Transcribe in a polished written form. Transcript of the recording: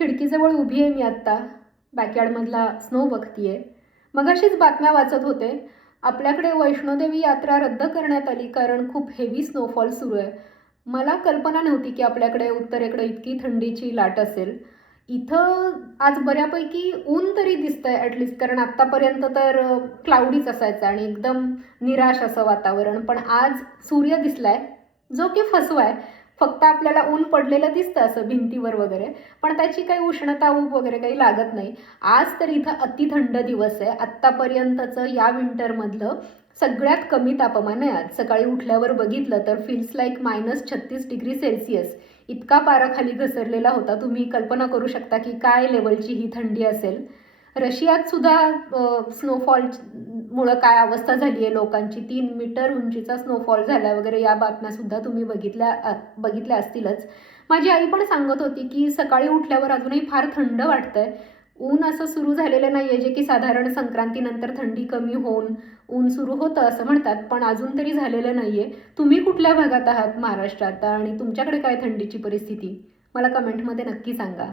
खिडकीजवळ उभी आहे मी आत्ता. बॅकयार्डमधला स्नो बघतीये. मगाशीच बातम्या वाचत होते. आपल्याकडे वैष्णोदेवी यात्रा रद्द करण्यात आली कारण खूप हेवी स्नोफॉल सुरू आहे. मला कल्पना नव्हती की आपल्याकडे उत्तरेकडे इतकी थंडीची लाट असेल. इथं आज बऱ्यापैकी ऊन तरी दिसतंय ॲटलिस्ट, कारण आत्तापर्यंत तर क्लाउडीच असायचं आणि एकदम निराश असं वातावरण. पण आज सूर्य दिसलाय, जो की फसवाय. फक्त आपल्याला ऊन पडलेलं दिसतं असं भिंतीवर वगैरे, पण त्याची काही उष्णता ऊब वगैरे काही लागत नाही. आज तर इथं अतिथंड दिवस आहे. आत्तापर्यंतचं या विंटरमधलं सगळ्यात कमी तापमान आहे आज. सकाळी उठल्यावर बघितलं तर फील्स लाईक -36°C इतका पारा खाली घसरलेला होता. तुम्ही कल्पना करू शकता की काय लेवलची ही थंडी असेल. रशियात सुद्धा स्नोफॉलमुळं काय अवस्था झाली आहे लोकांची. 3 मीटर उंचीचा स्नोफॉल झाला वगैरे, या बातम्यासुद्धा तुम्ही बघितल्या असतीलच. माझी आई पण सांगत होती की सकाळी उठल्यावर अजूनही फार थंड वाटतंय. ऊन असं सुरू झालेलं नाही आहे, जे की साधारण संक्रांतीनंतर थंडी कमी होऊन ऊन सुरू होतं असं म्हणतात, पण अजून तरी झालेलं नाही आहे. तुम्ही कुठल्या भागात आहात महाराष्ट्रात आणि तुमच्याकडे काय थंडीची परिस्थिती? मला कमेंटमध्ये नक्की सांगा.